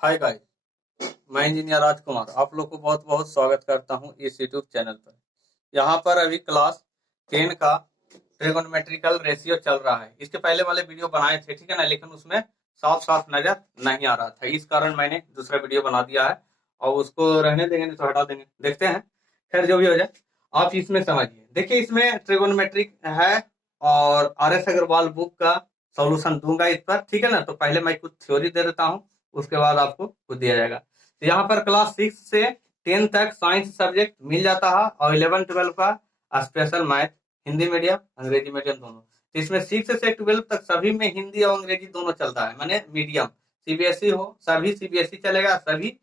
Hi guys, मैं engineer राजकुमार आप लोग को बहुत बहुत स्वागत करता हूं इस यूट्यूब चैनल पर। यहाँ पर अभी क्लास 10 का ट्रिगोनोमेट्रिकल रेशियो चल रहा है। इसके पहले वाले वीडियो बनाए थे, ठीक है ना, लेकिन उसमें साफ साफ नजर नहीं आ रहा था। इस कारण मैंने दूसरा वीडियो बना दिया है और उसको रहने देंगे नहीं तो हटा देंगे, देखते हैं। खैर जो भी हो जाए, आप इसमें समझिए। देखिए इसमें ट्रिगोनोमेट्रिक है और RS अग्रवाल बुक का सॉल्यूशन दूंगा इस पर, ठीक है ना। तो पहले मैं कुछ थ्योरी दे देता हूँ, उसके बाद आपको कुछ दिया जाएगा। तो यहाँ पर क्लास 6 से 10 तक साइंस सब्जेक्ट मिल जाता है और 11-12 का स्पेशल मैथ, हिंदी मीडियम अंग्रेजी मीडियम दोनों। तो इसमें 6 से 12 तक सभी में हिंदी और अंग्रेजी दोनों चलता है, माने मीडियम। CBSE हो, सभी CBSE चलेगा, सभी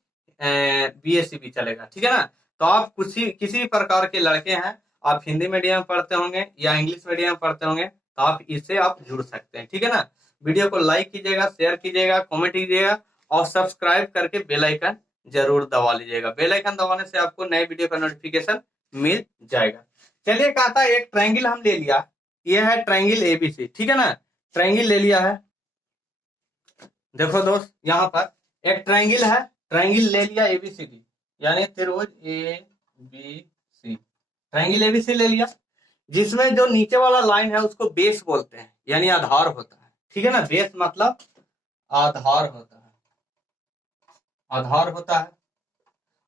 BSE भी चलेगा, ठीक है ना। तो आप किसी भी प्रकार के लड़के हैं, आप हिंदी मीडियम पढ़ते होंगे या इंग्लिश मीडियम पढ़ते होंगे, तो आप इससे आप जुड़ सकते हैं, ठीक है ना। वीडियो को लाइक कीजिएगा, शेयर कीजिएगा, कमेंट कीजिएगा और सब्सक्राइब करके बेल आइकन जरूर दबा लीजिएगा। बेल आइकन दबाने से आपको नए वीडियो का नोटिफिकेशन मिल जाएगा। चलिए, कहा था एक ट्रायंगल हम ले लिया, ये है ट्रायंगल ABC, ठीक है ना। ट्रायंगल ले लिया है, देखो दोस्त, यहाँ पर एक ट्रायंगल है, ट्रायंगल ले लिया ABCD, यानी त्रिभुज ABC। ट्रायंगल ABC ले लिया, जिसमें जो नीचे वाला लाइन है उसको बेस बोलते हैं, यानी आधार होता है, ठीक है ना। बेस मतलब आधार होता है, आधार होता है।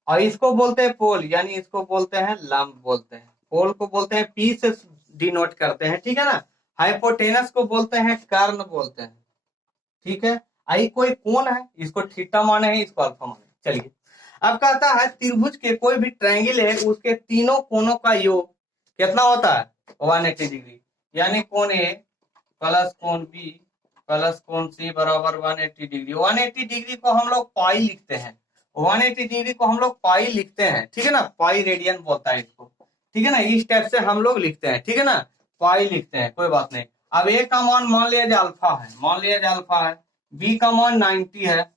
और इसको बोलते हैं पोल, यानी इसको बोलते हैं लंब बोलते हैं। पोल को बोलते हैं P से डिनोट करते हैं, ठीक है ना। हाइपोटेनस को बोलते हैं कर्ण बोलते हैं, ठीक है। आई कोई कोण है, इसको थीटा माने हैं, इसको अल्फा माने। चलिए, अब कहता है त्रिभुज के कोई भी ट्रायंगल है, उसके तीनों कोणों का योग कितना होता है? 180 डिग्री, यानी कोण A प्लस कोण B प्लस कोण C बराबर 180 डिग्री। 180 डिग्री को हम लोग पाई लिखते हैं, 180 डिग्री को हम लोग पाई लिखते हैं, ठीक है ना। पाई रेडियन बोलता है इसको, ठीक है ना। इस टाइप से हम लोग लिखते हैं, ठीक है ना, पाई लिखते हैं, कोई बात नहीं। अब A का मान मान लिया जाए अल्फा है, मान लिया जाए अल्फा है, B का मान 90 है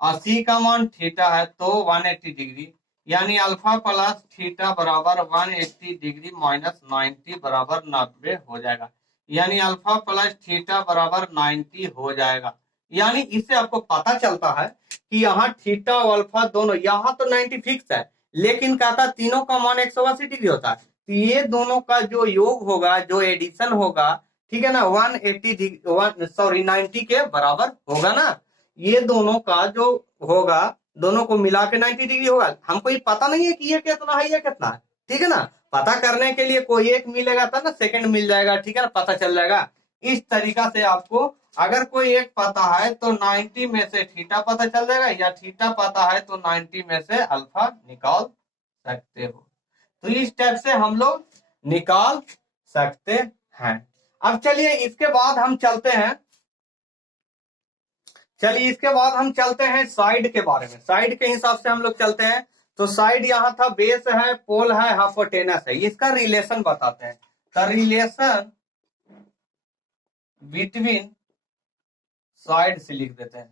और C का मान थीटा है, तो 180 डिग्री, यानी अल्फा प्लस थीटा बराबर 180 डिग्री माइनस 90 बराबर 90 हो जाएगा, यानी अल्फा प्लस थीटा बराबर 90 हो जाएगा। यानी इससे आपको पता चलता है कि यहाँ थीटा और अल्फा दोनों, यहाँ तो 90 फिक्स है, लेकिन कहता तीनों का मान 180 डिग्री होता है। तो ये दोनों का जो योग होगा, जो एडिशन होगा, ठीक है ना, 90 के बराबर होगा ना। ये दोनों का जो होगा, दोनों को मिला के 90 डिग्री होगा। हमको ये पता नहीं है कि ये कितना है, ये कितना है, ठीक है ना। पता करने के लिए कोई एक मिलेगा तब ना सेकंड मिल जाएगा, ठीक है ना, पता चल जाएगा। इस तरीका से आपको अगर कोई एक पता है तो 90 में से थीटा पता चल जाएगा, या थीटा पता है तो 90 में से अल्फा निकाल सकते हो। तो इस टाइप से हम लोग निकाल सकते हैं। अब चलिए इसके बाद हम चलते हैं, साइड के बारे में। साइड के हिसाब से हम लोग चलते हैं। तो साइड यहाँ था, बेस है, पोल है, हाइपोटेनस है। इसका रिलेशन बताते हैं। द रिलेशन बिटवीन साइड से लिख देते हैं,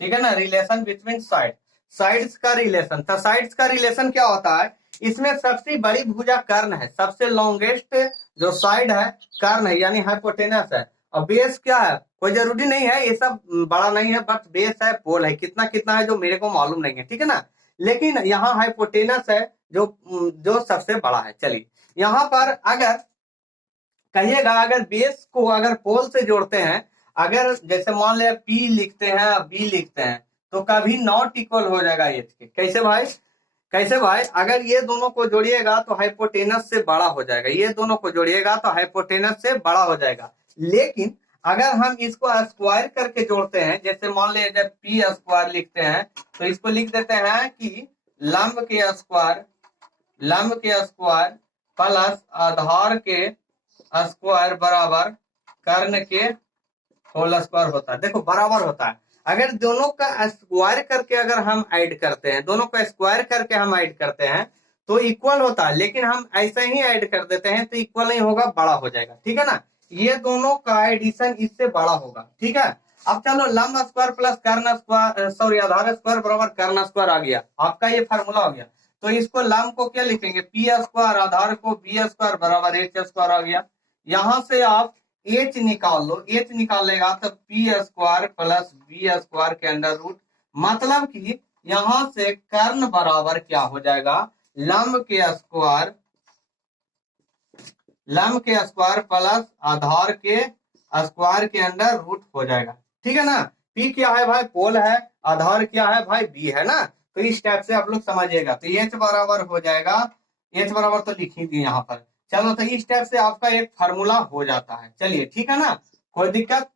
ठीक है ना। रिलेशन बिटवीन साइड्स का रिलेशन था। साइड्स का रिलेशन क्या होता है? इसमें सबसे बड़ी भुजा कर्ण है, सबसे लॉन्गेस्ट जो साइड है कर्ण है, यानी हाइपोटेनस है। और बेस क्या है? कोई जरूरी नहीं है, ये सब बड़ा नहीं है, बस बेस है, पोल है। कितना कितना है जो मेरे को मालूम नहीं है, ठीक है ना। लेकिन यहाँ हाइपोटेनस है जो जो सबसे बड़ा है। चलिए, यहाँ पर अगर कहिएगा, अगर बेस को अगर पोल से जोड़ते हैं, अगर जैसे मान लिया P लिखते हैं, B लिखते हैं, तो कभी नॉट इक्वल हो जाएगा एच के। कैसे भाई? कैसे भाई? अगर ये दोनों को जोड़िएगा तो हाइपोटेनस से बड़ा हो जाएगा, ये दोनों को जोड़िएगा तो हाइपोटेनस से बड़ा हो जाएगा। लेकिन अगर हम इसको स्क्वायर करके जोड़ते हैं, जैसे मान लिया जब P स्क्वायर लिखते हैं, तो इसको लिख देते हैं कि लंब के स्क्वायर प्लस आधार के स्क्वायर बराबर कर्ण के होल स्क्वायर होता है। देखो बराबर होता है। अगर दोनों का स्क्वायर करके अगर हम ऐड करते हैं, दोनों का स्क्वायर करके हम ऐड करते हैं तो इक्वल होता है, लेकिन हम ऐसे ही ऐड कर देते हैं तो इक्वल नहीं होगा, बड़ा हो जाएगा, ठीक है ना। ये दोनों का एडिशन इससे बड़ा होगा, ठीक है। अब चलो, लंब स्क्वायर प्लस कर्ण स्क्वायर, सॉरी, आधार स्क्वायर बराबर कर्ण स्क्वायर आ गया, आपका ये फार्मूला हो गया। तो इसको लंब को क्या लिखेंगे? P स्क्वायर, आधार को B स्क्वायर बराबर H स्क्वायर आ गया। यहां से आप H निकाल लो, H निकालेगा तो P square plus B square के अंडर रूट मतलब कि यहां से कर्ण बराबर क्या हो जाएगा, लंब के स्क्वायर प्लस आधार के स्क्वायर के अंडर रूट हो जाएगा। ठीक है ना। पी क्या है भाई, पोल है, आधार क्या है भाई, बी है ना। तो इस टाइप से आप लोग समझिएगा। तो एच बराबर हो जाएगा, एच बराबर तो लिख ही दिए यहाँ पर। चलो तो इस टाइप से आपका एक फार्मूला हो जाता है। चलिए ठीक है ना, कोई दिक्कत।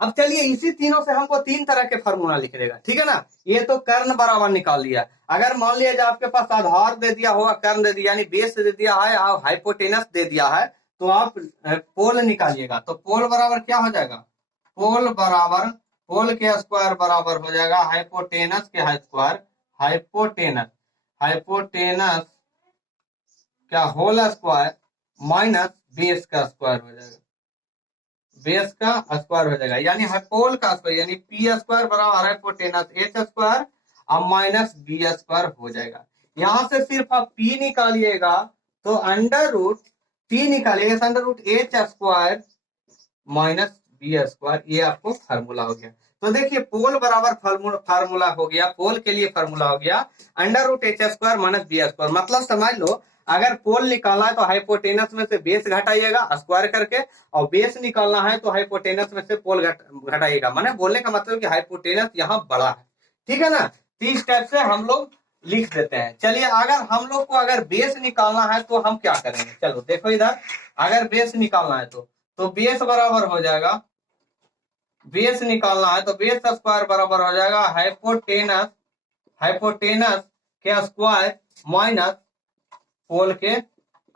अब चलिए इसी तीनों से हमको तीन तरह के फार्मूला लिख देगा। ठीक है ना। ये तो कर्ण बराबर निकाल लिया। अगर मान लिया जाए आपके पास आधार दे दिया होगा, कर्ण दे दिया यानी बेस दे दिया है, और हाइपोटेनस दे दिया है, तो आप पोल निकालिएगा। तो पोल बराबर क्या हो जाएगा, पोल बराबर, पोल के स्क्वायर बराबर हो जाएगा हाइपोटेनस के स्क्वायर, हाइपोटेनस क्या होल स्क्वायर माइनस बेस का स्क्वायर हो जाएगा, बेस का स्क्वायर हो जाएगा। यानी पोल का स्क्वायर यानी पी स्क्वायर बराबर हाइपोटेनस एच स्क्वायर अब माइनस बी स्क्वायर हो जाएगा। यहां से सिर्फ आप पी निकालिएगा तो अंडर रूट पी निकालिएगा, under root H square minus B square, ये आपको फार्मूला हो गया। तो देखिए पोल बराबर फार्मूला हो गया, पोल के लिए फार्मूला हो गया under root H square minus B square. मतलब समझ लो अगर पोल निकालना है तो हाइपोटेनस में से बेस घटाइएगा स्क्वायर करके, और बेस निकालना है तो हाइपोटेनस में से पोल घटाइएगा। माने बोलने का मतलब कि हाइपोटेनस यहाँ बड़ा है। ठीक है ना। इस टाइप से हम लोग लिख देते हैं। चलिए अगर हम लोग को अगर बेस निकालना है तो हम क्या करेंगे, चलो देखो इधर, अगर बेस निकालना है तो बेस बराबर हो जाएगा, बेस निकालना है तो बेस स्क्वायर बराबर हो जाएगा हाइपोटेनस के स्क्वायर माइनस पोल के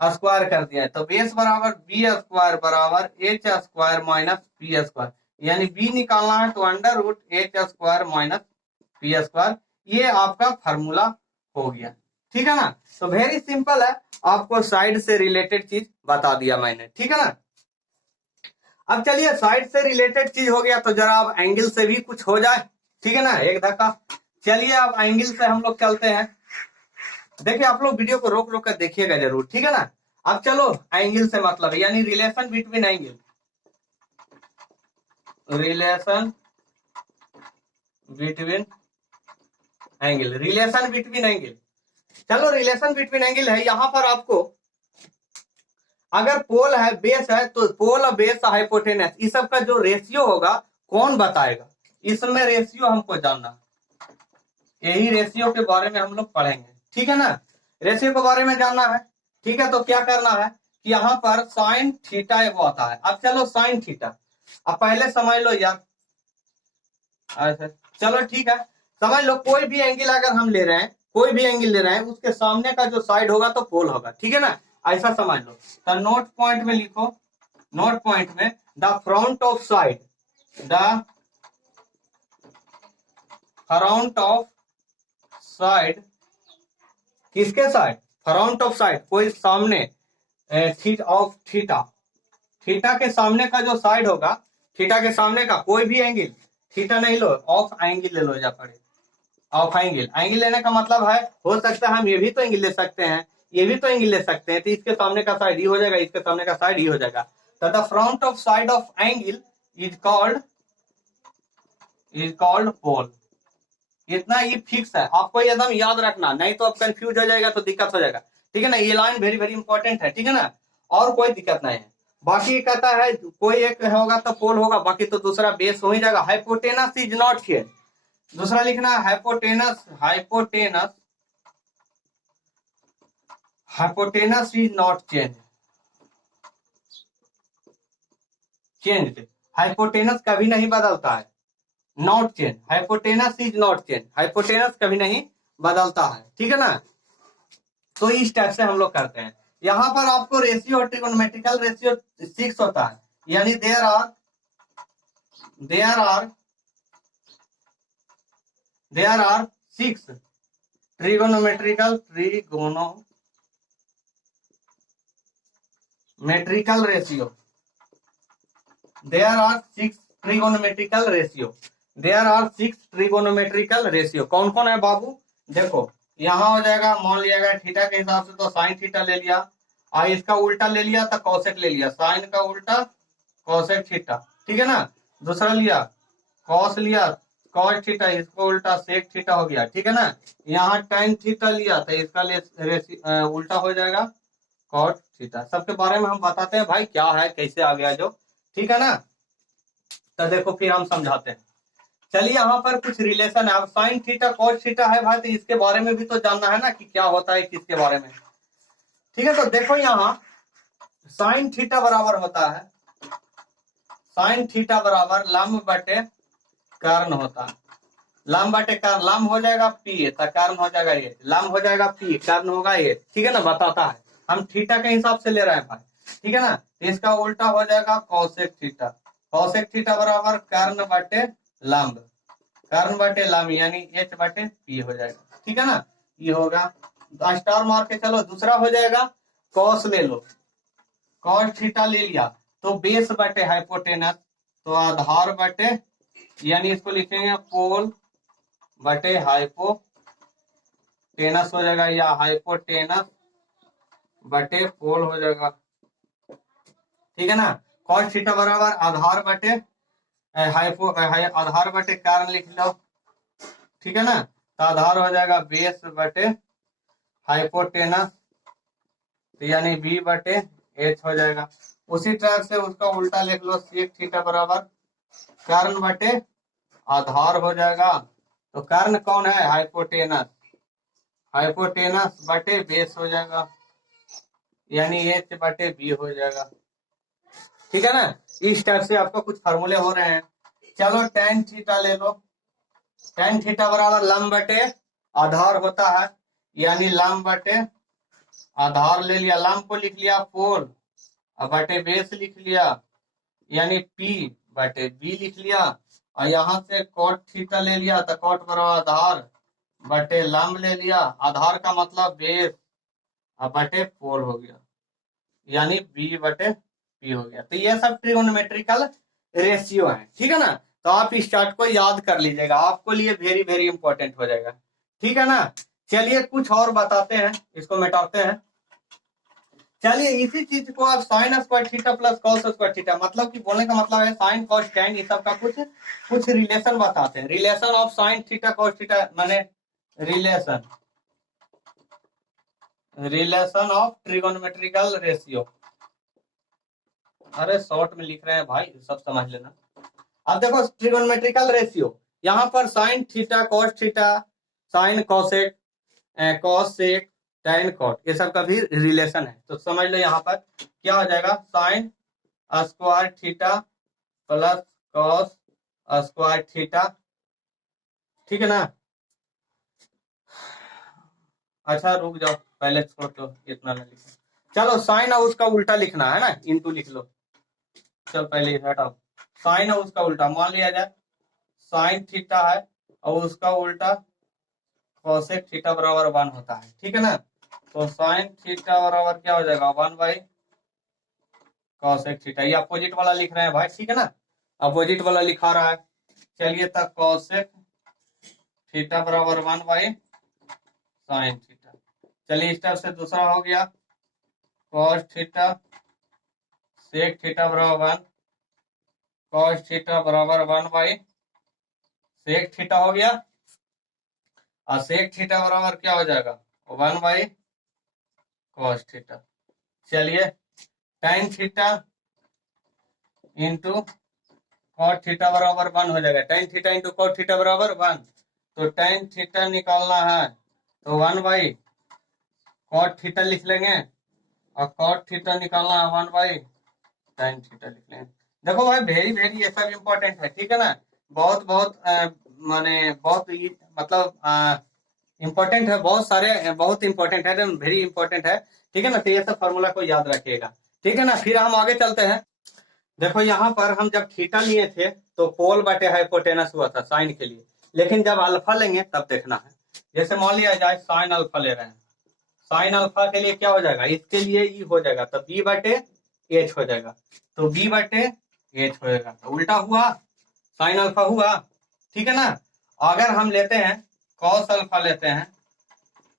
स्क्वायर कर दिया है। तो बेस बराबर बी स्क्वायर बराबर H square minus P square, यानी बी निकालना है तो under root H square minus P square. ये आपका फार्मूला हो गया। ठीक है ना। तो वेरी सिंपल है, आपको साइड से रिलेटेड चीज बता दिया मैंने। ठीक है ना। अब चलिए साइड से रिलेटेड चीज हो गया, तो जरा अब एंगल से भी कुछ हो जाए। ठीक है ना, एक धक्का। चलिए अब एंगल से हम लोग चलते हैं। देखिए आप लोग वीडियो को रोक रोक कर देखिएगा जरूर। ठीक है ना। अब चलो एंगल से मतलब यानी relation between angle, relation between angle, relation between angle. चलो रिलेशन बिटवीन एंगल है। यहां पर आपको अगर पोल है बेस है तो पोल और बेस हाइपोटेनस इस सब का जो रेशियो होगा कौन बताएगा, इसमें रेशियो हमको जानना, यही रेशियो के बारे में हम लोग पढ़ेंगे। ठीक है ना। रेशियो के बारे में जानना है। ठीक है, तो क्या करना है कि यहाँ पर साइन थीटा वो आता है। अब चलो साइन थीटा, अब पहले समझ लो यार। अच्छा चलो ठीक है, समझ लो कोई भी एंगल अगर हम ले रहे हैं, कोई भी एंगल ले रहे हैं, उसके सामने का जो साइड होगा तो पोल होगा। ठीक है ना, ऐसा समझ लो। तो नोट पॉइंट में लिखो, नोट पॉइंट में the front of side, the front of side, किसके साइड, फ्रंट ऑफ साइड, कोई सामने ऑफ थीटा, थीटा के सामने का जो साइड होगा, थीटा के सामने का कोई भी एंगल, थीटा नहीं लो ऑफ एंगल ले लो, जा पड़े ऑफ एंगल। एंगल लेने का मतलब है हो सकता है हम ये भी तो एंगल ले सकते हैं, ये भी तो एंगल ले सकते हैं, तो इसके सामने का साइड ही हो जाएगा, इसके सामने का साइड ही हो जाएगा। तो the front of side of angle is called pole. इतना ही फिक्स है, आपको एकदम याद रखना, नहीं तो आप कंफ्यूज हो जाएगा तो दिक्कत हो जाएगा। ठीक है ना, ये लाइन वेरी वेरी इंपॉर्टेंट है। ठीक है ना, और कोई दिक्कत नहीं है। बाकी कहता है कोई एक होगा तो पोल होगा, बाकी तो दूसरा बेस हो ही जाएगा। हाइपोटेनस इज नॉट चेंज, दूसरा लिखना है hypotenuse, hypotenuse is not change, hypotenuse कभी नहीं बदलता है, not change, hypotenuse is not change, hypotenuse कभी नहीं बदलता है। ठीक है ना। तो इस टाइप से हम लोग करते हैं। यहां पर आपको रेशियो और ट्रिगोनोमेट्रिकल रेशियो 6 होता है, यानी there are 6 trigonometrical ratio, there are 6 trigonometrical ratio, there are 6 trigonometrical ratio. कौन कौन है बाबू, देखो यहां हो जाएगा, मान लिया गया थीटा के हिसाब से तो साइन थीटा ले लिया, और इसका उल्टा ले लिया तो कॉसेक ले लिया, साइन का उल्टा कॉसेक थीटा। ठीक है ना। दूसरा लिया कॉस लिया कॉस थीटा, इसको उल्टा सेक थीटा हो गया, ठीक है ना। यहाँ tan थीटा लिया तो इसका उल्टा हो जाएगा कॉट थीटा। सबके बारे में हम बताते हैं भाई क्या है, कैसे आ गया जो, ठीक है ना। तो देखो फिर हम समझाते हैं। चलिए यहाँ पर कुछ रिलेशन है। अब साइन थीटा कॉस थीटा है भाई, तो इसके बारे में भी तो जानना है ना कि क्या होता है किसके बारे में, ठीक है। तो देखो यहाँ साइन थीटा बराबर होता है, साइन थीटा बराबर लंब बटे कर्ण होता है। लंब बटे कर्ण, लंब हो जाएगा पी तो कर्ण हो जाएगा ये, लंब हो जाएगा पी कर्ण होगा ये, ठीक है ना। बताता है, हम थीटा के हिसाब से ले रहे हैं भाई, ठीक है ना। तो इसका उल्टा हो जाएगा कौशिक थीटा, कौशिक थीटा बराबर कर्ण बटे लंब, कर्ण बटे लंब यानी एच बटे पी हो जाएगा, ठीक है ना। ये होगा स्टार मार के चलो। दूसरा हो जाएगा कॉस ले लो, कॉस थीटा ले लिया तो बेस बटे हाइपोटेनस, तो आधार बटे यानी इसको लिखेंगे पोल बटे हाइपोटेनस हो जाएगा, या हाइपोटेनस बटे पोल हो जाएगा, ठीक है ना। कॉस थीटा बराबर आधार बटे आधार बटे कारण लिख लो, ठीक है ना। तो आधार हो जाएगा बेस बटे हाइपोटेनस, तो यानी बी बटे एच हो जाएगा। उसी तरह से उसका उल्टा लिख लो, सेक थीटा बराबर कारण बटे आधार हो जाएगा, तो कारण कौन है हाइपोटेनस, हाइपोटेनस बटे बेस हो जाएगा यानी एच बटे बी हो जाएगा, ठीक है ना। इस टाइप से आपको कुछ फार्मूले हो रहे हैं। चलो tan थीटा ले लो, tan थीटा बराबर लंब बटे आधार होता है, यानी लंब बटे आधार ले लिया, लंब को लिख लिया पोल और बटे बेस लिख लिया यानी पी बटे बी लिख लिया, और यहाँ से cot थीटा ले लिया तो cot बराबर आधार बटे लंब ले लिया, आधार का मतलब बेस और बटे पोल हो गया यानी बी बटे पी हो गया। तो ये सब ट्रिगोनोमेट्रिकल रेशियो है, ठीक है ना। तो आप इस चार्ट को याद कर लीजिएगा, आपको लिए वेरी वेरी इंपॉर्टेंट हो जाएगा, ठीक है ना। चलिए कुछ और बताते हैं, इसको मिटाते हैं। चलिए इसी चीज को आप sign square theta plus cos square theta, मतलब कि बोलने का मतलब है साइन कॉस टैन ये सब का कुछ कुछ रिलेशन बताते हैं। Relation of sine theta cos theta माने relation, relation of trigonometrical ratio. अरे शॉर्ट में लिख रहे हैं भाई, सब समझ लेना। अब देखो ट्रिगोनोमेट्रिकल रेशियो, यहाँ पर sine theta cos theta, sine cosec, cos sec, tan cot, ये सब का भी रिलेशन है। तो समझ लो यहाँ पर क्या हो जाएगा, sign square theta plus cos square theta, ठीक है ना। अच्छा रुक जाओ, पहले छोड़ दो, इतना ना लिखो। चलो साइन और उसका उल्टा लिखना है ना, इनटू लिख लो। चल पहले हटाओ, साइन और उसका उल्टा मान लिया जाए साइन थीटा है और उसका उल्टा कॉसेक थीटा बराबर 1 होता है, ठीक है ना। तो साइन थीटा बराबर क्या हो जाएगा 1 बाई कॉसेक थीटा, ये अपोजिट वाला लिख रहे हैं भाई, ठीक है ना, अपोजिट वाला लिखा रहा है। चलिए तब कॉसेक थीटा बराबर 1 बाई साइन थीटा। चलिए इस तरफ से दूसरा हो गया कॉस थीटा सेक थीटा बराबर 1, कॉस थीटा बराबर 1 बाई सेक थीटा हो गया, और सेक थीटा बराबर क्या हो जाएगा 1 बाई कॉस थीटा। चलिए tan theta into cot theta बराबर 1 हो जाएगा, tan theta into cot theta बराबर 1, तो tan थीटा निकालना है तो 1 बाई कॉट थीटा लिख लेंगे, और कॉट थीटा निकालना है 1 बाई tan थीटा लिख लेंगे। देखो भाई वेरी वेरी ये सब इम्पोर्टेंट है, ठीक है ना। बहुत बहुत माने बहुत मतलब इम्पोर्टेंट है, बहुत सारे बहुत इम्पोर्टेंट है, वेरी इंपॉर्टेंट है, ठीक है ना। तो ये सब फॉर्मूला को याद रखिएगा, ठीक है ना। फिर हम आगे चलते हैं। देखो यहाँ पर हम जब थीटा लिए थे तो पोल बटे हाइपोटेनस हुआ था साइन के लिए, लेकिन जब अल्फा लेंगे तब देखना है। जैसे मान लिया जाए साइन अल्फा ले रहे हैं, साइन अल्फा के लिए क्या हो जाएगा, इसके लिए ई हो जाएगा तो बी बटे एच हो जाएगा, तो बी बटे एच हो जाएगा, तो उल्टा हुआ साइन अल्फा हुआ, ठीक है ना। अगर हम लेते हैं कॉस अल्फा लेते हैं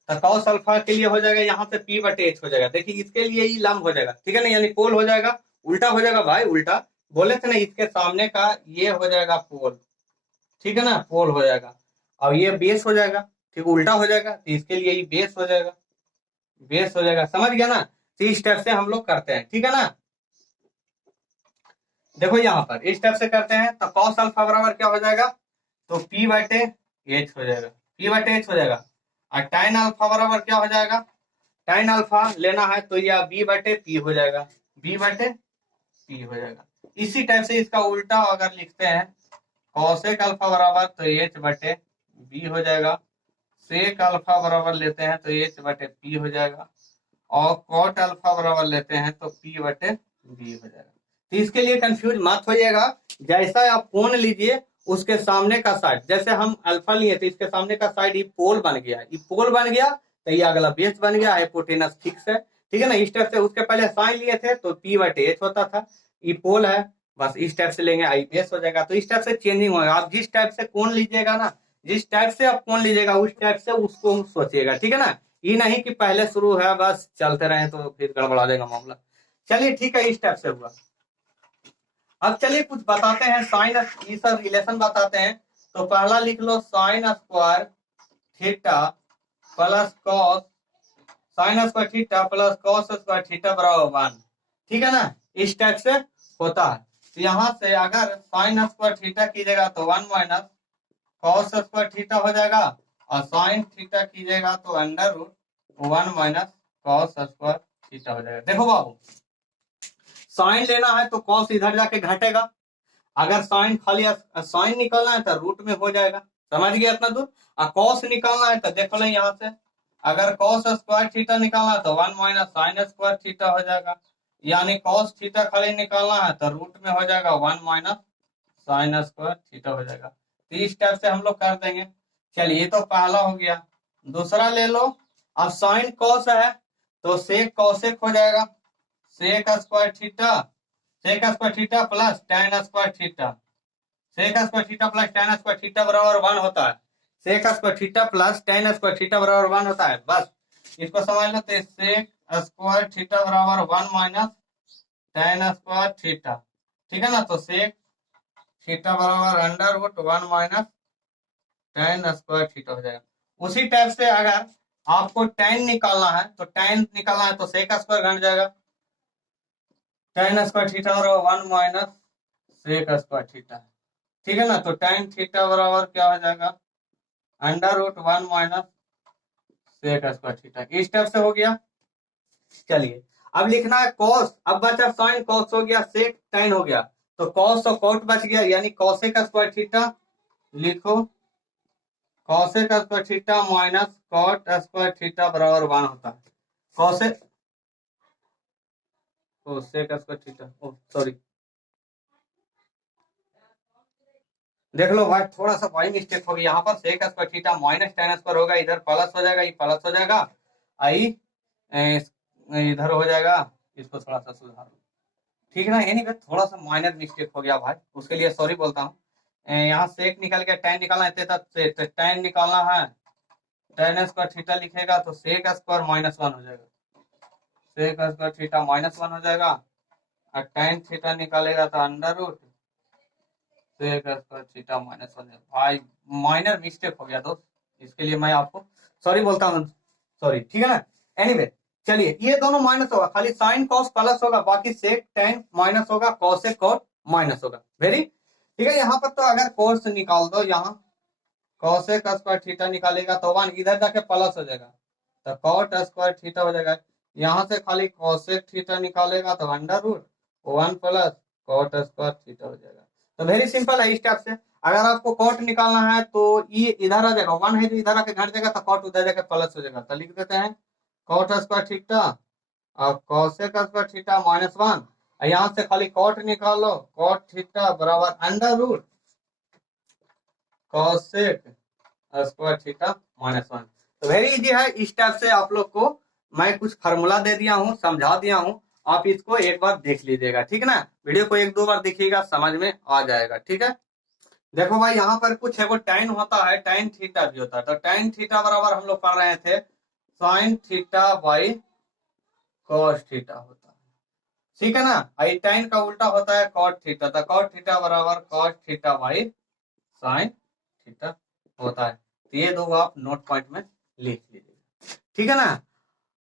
तो कॉस अल्फा के लिए हो जाएगा यहाँ पे पी बटे एच हो जाएगा, देखिए इसके लिए ई लंब हो जाएगा, ठीक है ना, यानी पोल हो जाएगा, उल्टा हो जाएगा भाई, उल्टा बोले थे ना, इसके सामने का ये हो जाएगा पोल, ठीक है ना, पोल हो जाएगा। और ये बेस हो जाएगा, ठीक, उल्टा हो जाएगा तो इसके लिए ये बेस हो जाएगा, बेस हो जाएगा, समझ गया ना। तो इस स्टेप से हम लोग करते हैं, ठीक है ना। देखो यहाँ पर इस स्टेप से करते हैं तो कॉस अल्फा बराबर क्या हो जाएगा, तो पी बटे एच हो जाएगा, पी बटे एच हो जाएगा। और टाइन अल्फा बराबर क्या हो जाएगा, टाइन अल्फा लेना है तो यह बी बटे पी हो जाएगा, बी बटे पी हो जाएगा। इसी टाइप से इसका उल्टा अगर लिखते हैं, कॉसेक अल्फा बराबर तो एच बटे बी हो जाएगा, सेक अल्फा बराबर लेते हैं तो एच बटे पी हो जाएगा, और कॉट अल्फा बराबर लेते हैं तो पी बटे बी हो जाएगा। तो इसके लिए कंफ्यूज मत होइएगा, जैसा आप कोण लीजिए उसके सामने का साइड, जैसे हम अल्फा लिए तो इसके सामने का साइड ये पोल बन गया, ये पोल बन गया तो ये अगला बेस बन गया, हाइपोटेनस फिक्स है, ठीक है ना। इस टाइप से उसके पहले साइन लिए थे तो पी बटे एच होता था, ये पोल है, बस इस टाइप से लेंगे आई बेस हो जाएगा। तो इस टाइप से चेंजिंग होगा, आप जिस टाइप से कोण लीजिएगा ना, जिस टाइप से आप कोण लीजिएगा उस टाइप से उसको सोचिएगा, ठीक है ना। ये नहीं कि पहले शुरू है बस चलते रहे तो फिर गड़बड़ा जाएगा मामला। चलिए ठीक है, इस टाइप से हुआ। अब चलिए कुछ बताते हैं, साइन ये सब रिलेशन बताते हैं। तो पहला लिख लो sine square theta plus cos, sine square theta plus cos square theta बराबर 1, ठीक है ना। इस टाइप से होता है। तो यहाँ से अगर साइन स्क्वायर थीटा कीजिएगा तो 1 माइनस कॉस स्क्वायर थीटा हो जाएगा, और साइन थीटा कीजिएगा तो under root 1 minus cos square theta हो जाएगा। देखो बाबू, साइन लेना है तो कॉस इधर जाके घटेगा, अगर साइन खाली साइन निकालना है तो रूट में हो जाएगा, समझ गया इतना दूर। और कॉस निकालना है तो देख लो यहाँ से, अगर कॉस स्क्वायर थीटा निकालना है तो 1 माइनस साइन स्क्वायर थीटा हो जाएगा, यानी कॉस थीटा खाली निकालना है तो रूट में हो जाएगा 1 माइनस साइन स्क्वायर थीटा हो जाएगा। तो इस टाइप से हम लोग कर देंगे। चलिए ये तो पहला हो गया, दूसरा ले लो। अब साइन कॉस है तो सेक कॉसेक हो जाएगा, sec square theta, sec square theta plus tan square theta, sec square theta plus tan square theta बराबर 1 होता है, sec square theta plus tan square theta बराबर 1 होता है। बस इसको समझ लो, तो सेक स्क्वायर थीटा बराबर 1 माइनस tan स्क्वायर थीटा, ठीक है ना। तो सेक थीटा बराबर under root 1 minus tan square theta हो जाएगा। उसी टाइप से अगर आपको tan निकालना है तो tan निकालना है तो सेक स्क्वायर घट जाएगा, tan स्क्वायर थीटा बराबर 1 माइनस सेक स्क्वायर थीटा, ठीक है ना। तो tan थीटा बराबर क्या हो जाएगा, under root 1 minus sec square theta. इस टाइप से हो गया। चलिए अब लिखना है cos, अब बचा sin cos हो गया, sec tan हो गया, तो cos और cot बच गया, यानी cosec स्क्वायर थीटा लिखो, cosec square theta minus cot square theta बराबर 1 होता है। cosec ओ sec स्क्वायर थीटा, ओ सॉरी, देख लो भाई थोड़ा सा भाई मिस्टेक होगी यहाँ पर, sec square theta minus tan square होगा, इधर प्लस हो जाएगा, ये प्लस हो जाएगा, आई इधर हो जाएगा, इसको थोड़ा सा सुधार, ठीक है ना। यानी थोड़ा सा माइनर मिस्टेक हो गया भाई, उसके लिए सॉरी बोलता हूँ। यहाँ सेक निकल गया, tan निकालना है तो tan निकालना है, tan स्क्वायर थीटा लिखेगा तो सेक स्क्वायर माइनस 1 हो जाएगा, सेक स्क्वायर थीटा माइनस 1 हो जाएगा, और tan थीटा निकालेगा तो under root sec square theta minus 1। भाई माइनर मिस्टेक हो गया दोस्त, इसके लिए मैं आपको सॉरी बोलता हूँ, सॉरी, ठीक है ना। एनीवे चलिए ये दोनों माइनस होगा, खाली साइन कॉस प्लस होगा, बाकी सेक tan माइनस होगा, कॉसेक कॉट माइनस होगा, वेरी ठीक है। यहाँ पर तो अगर कोस निकाल दो, यहाँ कॉसेक स्क्वायर थीटा निकालेगा तो 1 इधर जाके प्लस हो जाएगा, तो कॉट स्क्वायर थीटा हो जाएगा, यहाँ से खाली कॉसेक थीटा निकालेगा तो under root 1 plus cot square theta हो जाएगा। तो वेरी सिंपल है, इस टाइप से अगर आपको कॉट निकालना है तो ये इधर आ जाएगा, 1 है जो इधर आके घट जाएगा, तो कॉट उधर जाके प्लस हो जाएगा, तो लिख देते हैं कॉट स्क्वायर थीटा और कॉसेक स्क्वायर थीटा माइनस 1, यहाँ से खाली कॉट निकालो, कॉट थीटा बराबर under root cosec square theta minus 1। तो वेरी इजी है, इस टाइप से आप लोग को मैं कुछ फार्मूला दे दिया हूँ, समझा दिया हूँ, आप इसको एक बार देख लीजिएगा, ठीक है ना। वीडियो को एक दो बार देखिएगा, समझ में आ जाएगा, ठीक है। देखो भाई यहाँ पर कुछ है वो tan होता है, tan थीटा भी होता है, तो tan थीटा बराबर हम लोग पढ़ रहे थे sine theta by cos theta होता है, ठीक है ना। आई tan का उल्टा होता है cot थीटा, तो cot थीटा बराबर cos theta by sine theta होता है। तो ये दो आप नोट पॉइंट में लिख लीजिए, ठीक है ना।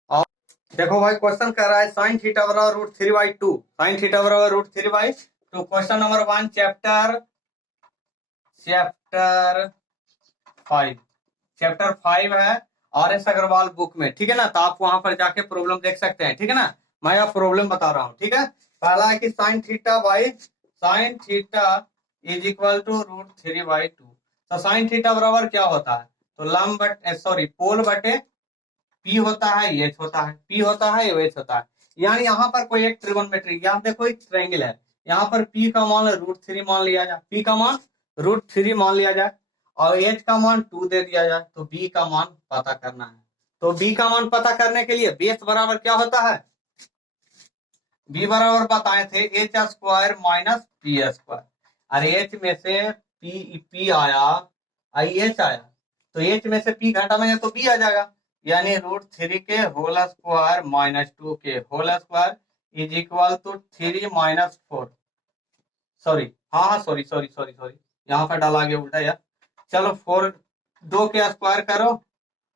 और देखो भाई क्वेश्चन कर रहा है साइन थीटा बराबर √3/2, साइन थीटा बराबर √3/2। क्वेश्चन नंबर 1 चैप्टर 5 है RS अग्रवाल बुक में, ठीक है ना। तो आप वहां पर जाके प्रॉब्लम देख सकते हैं, ठीक है ना। मैं आप प्रॉब्लम बता रहा हूँ, ठीक है। पहला है कि sine theta is equal to √3/2। तो साइन थीटा बराबर क्या होता है, तो लंब बटे सॉरी पोल बटे पी होता है, एच होता है, पी होता है, एच होता है। यानी यहाँ पर कोई एक ट्रिगोनोमेट्री, यहाँ देखो एक ट्रायंगल है, यहाँ पर पी का मान √3 मान लिया जाए, पी का मान √3 मान लिया जाए और एच का मान 2 दे दिया जाए, तो बी का मान पता करना है। तो बी का मान पता करने के लिए बेस बराबर क्या होता है, बी बराबर बताए थे h² माइनस पी स्क्वायर। अरे एच में से पी आया, आई एच आया, तो एच में से पी घटाएंगे तो बी आ जाएगा। यानी √3 के होल स्क्वायर माइनस 2 के whole square is equal to 3 minus 4। Sorry हाँ सॉरी सॉरी सॉरी सॉरी यहाँ पर डाला गया उल्टा यार। चलो 4 2 के स्क्वायर करो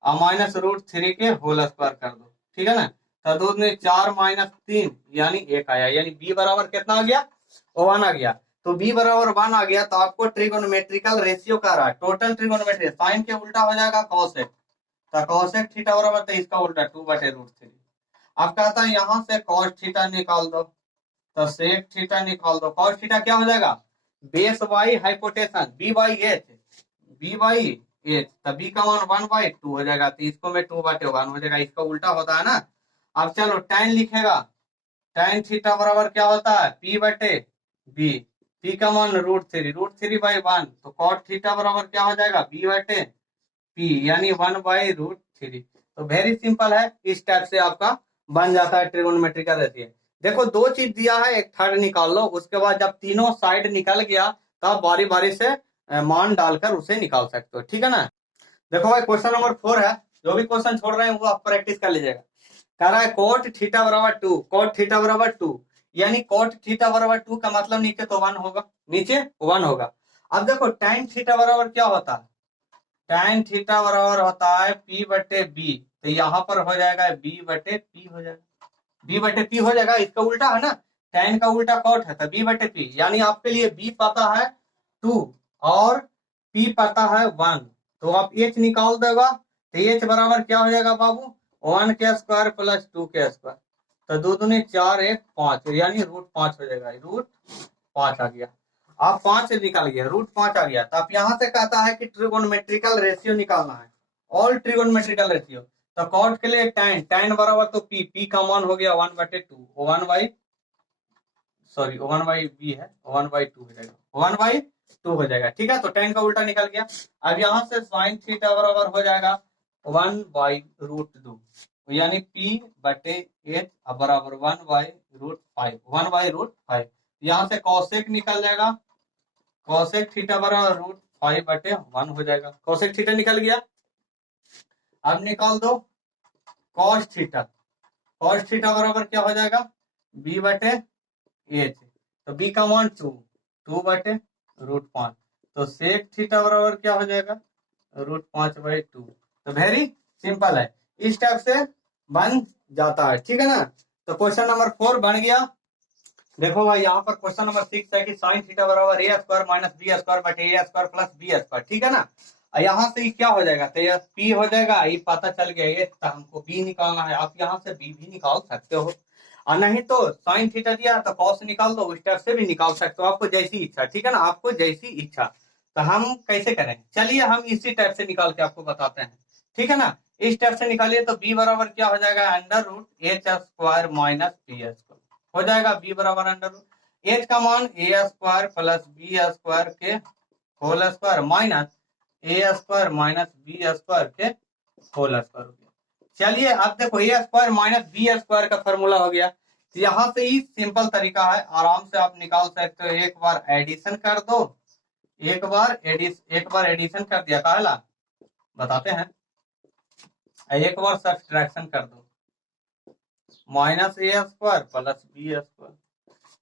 और माइनस √3 के होल स्क्वायर कर दो, ठीक है ना। तो दो में 4 माइनस 3 यानी 1 आया, यानी बी बराबर कितना आ गया, 1 आ गया। तो बी बराबर 1 आ गया, तो आपको ट्रिगोनोमेट्रिकल रेशियो का रहा है, टोटल ट्रिगोनोमेट्री साइन के उल्टा हो जाएगा कॉसेक, तो कॉसेक थीटा बराबर तो इसका उल्टा 2/√3। अब कहता है यहाँ से कॉस थीटा निकाल दो, तो सेक थीटा निकाल दो। कॉस थीटा क्या हो जाएगा, base by hypotenuse B by H, B by H, तो बी का मान 1/2 हो जाएगा, तो इसको में 2/1 हो जाएगा, इसका उल्टा होता है ना। अब चलो tan लिखेगा, tan थीटा बराबर क्या होता है p बटे b, p का मान √3/1, तो cot थीटा बराबर क्या हो जाएगा b बटे p, यानी 1/√3। तो वेरी सिंपल है, इस टाइप से आपका बन जाता है ट्रिगोनोमेट्रिकल रेशियो। देखो दो चीज दिया है, एक थर्ड निकाल लो, उसके बाद जब तीनों साइड निकल गया तब बारी बारी से मान डालकर उसे निकाल सकते हो, ठीक है ना। देखो भाई क्वेश्चन नंबर 4 है, जो भी क्वेश्चन छोड़ रहे हैं वो आप प्रैक्टिस कर लीजिएगा। कह रहा है कोट थीटा बराबर 2, कोट थीटा बराबर 2, यानी कोट थीटा बराबर 2 का मतलब नीचे तो 1 होगा, नीचे 1 होगा। अब देखो tan थीटा बराबर क्या होता है, tan थीटा बराबर होता है p बटे b, तो यहाँ पर हो जाएगा b बटे p हो जाएगा, b बटे p हो जाएगा, इसका उल्टा है ना, tan का उल्टा कॉट है, तो b बटे p। यानी आपके लिए b पता है 2 और p पता है 1, तो आप h निकाल देगा, तो h बराबर क्या हो जाएगा बाबू, 1 के स्क्वायर प्लस 2 के स्क्वायर, तो 2 दूनी 4 1 5, यानी √5 हो जाएगा, √5 आ गया। आप 5 से निकाल गया, √5 आ गया। तो आप यहाँ से कहता है कि ट्रिगोनोमेट्रिकल रेशियो निकालना है, ऑल ट्रिगोनोमेट्रिकल रेशियो। तो कॉट के लिए tan बराबर तो p का मान हो गया 1/2, 1/b है, 1/2 हो जाएगा, 1/2 हो जाएगा, ठीक है। तो tan का उल्टा निकल गया। अब यहाँ से साइन थीटा बराबर हो जाएगा 1/√2, यानी p बटे एच बराबर 1/√5, 1/√5। यहाँ से कॉसेक निकल जाएगा, कॉसेक थीटा बराबर √5/1 हो जाएगा, कॉसेक थीटा निकल गया। अब निकाल दो कॉस थीटा, कॉस थीटा बराबर क्या हो जाएगा b बटे एच, तो b का मान 2/√5, तो सेक थीटा बराबर क्या हो जाएगा √5/2। तो वेरी सिंपल है, इस टाइप से बन जाता है, ठीक है ना। तो क्वेश्चन नंबर 4 बन गया। देखो भाई यहाँ पर क्वेश्चन नंबर 6 है कि साइन थीटा बराबर a² माइनस b² बटे a² प्लस b², ठीक है ना। यहाँ से क्या हो जाएगा, तो यह p हो जाएगा, ये पता चल गया, ये तो हमको b निकालना है, आप यहाँ से b भी निकाल सकते हो, और नहीं तो साइन थीटा दिया तो कॉस निकाल दो, उस टाइप से भी निकाल सकते हो, आपको जैसी इच्छा, ठीक है ना, आपको जैसी इच्छा। तो हम कैसे करें, चलिए हम इसी टाइप से निकाल के आपको बताते हैं, ठीक है ना। इस टाइप से निकालिए तो b बराबर क्या हो जाएगा √h² माइनस b² हो जाएगा, b बराबर √h का मान a² प्लस b² के whole square minus a² minus b² के होल स्क्वायर हो गया। चलिए अब देखो a² माइनस b² का फॉर्मूला हो गया, तो यहाँ से ही सिंपल तरीका है, आराम से आप निकाल सकते हो। एक बार एडिशन कर दो, एक बार एडिशन कर दिया, काहला बताते हैं, एक बार सब्ट्रैक्शन कर दो, माइनस a² प्लस b²।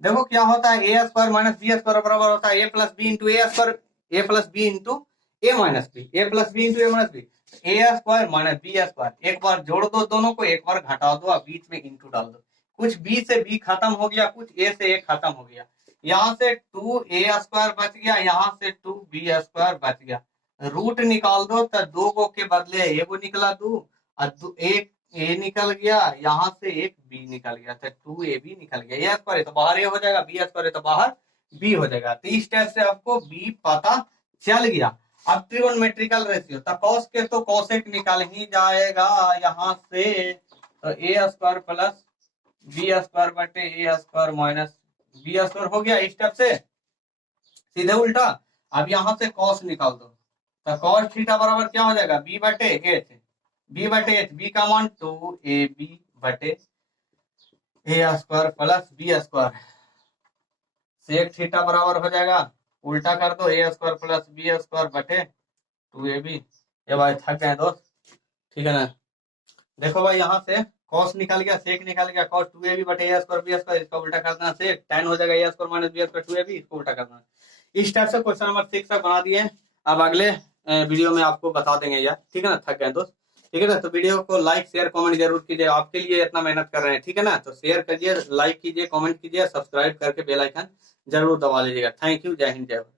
देखो क्या होता है a² माइनस b² बराबर होता है a plus b into a² a plus b into A minus B, A plus B into A minus B, A square minus B square. एक बार जोड़ दो दोनों को, एक बार घटा दो, अब बीच में इंटू डाल दो। कुछ बी से बी खत्म हो गया, कुछ ए से ए खत्म हो गया। यहाँ से 2a² बच गया, यहाँ से 2b² बच गया। रूट निकाल दो तो 2 के बदले एगो निकला 2, और एक ए निकल गया, यहाँ से एक बी निकल गया, तो 2ab निकल गया। ए स्क्वायर तो बाहर ए हो जाएगा, बी स्क्वायर तो बाहर बी हो जाएगा। तो इस टाइप से आपको बी पता चल गया। अब ट्रिगोनोमेट्रिकल रेशियो, तो कॉस के तो कॉसेक निकल ही जाएगा यहाँ से, तो ए स्क्वायर प्लस बी स्क्वायर बटे A square minus B square हो गया। इस स्टेप से सीधे उल्टा। अब यहाँ से कॉस निकाल दो, तो कॉस थीटा बराबर क्या हो जाएगा, बी बटे एच, बी बटे एच, बी का मान 2ab बटे A square plus B square, sec theta बराबर हो जाएगा, उल्टा कर दो, A square plus B square बटे 2ab। ये भाई थक गए दोस्त, ठीक है ना। देखो भाई यहाँ से कॉस निकल गया, सेक निकल गया, कॉस 2ab बटे ए स्क्वायर बी स्क्वायर, इसका उल्टा कर देना सेक, tan हो जाएगा A square minus B square 2ab, इसको उल्टा कर देना। इस टाइप से क्वेश्चन नंबर 6 तक बना दिए। अब अगले वीडियो में आपको बता देंगे यार, ठीक है ना। थक गए दोस्त, ठीक है ना। तो वीडियो को लाइक शेयर कमेंट जरूर कीजिए, आपके लिए इतना मेहनत कर रहे हैं, ठीक है ना। तो शेयर करिए, लाइक कीजिए, कमेंट कीजिए, सब्सक्राइब करके बेल आइकन जरूर दबा लीजिएगा। थैंक यू, जय हिंद, जय भारत।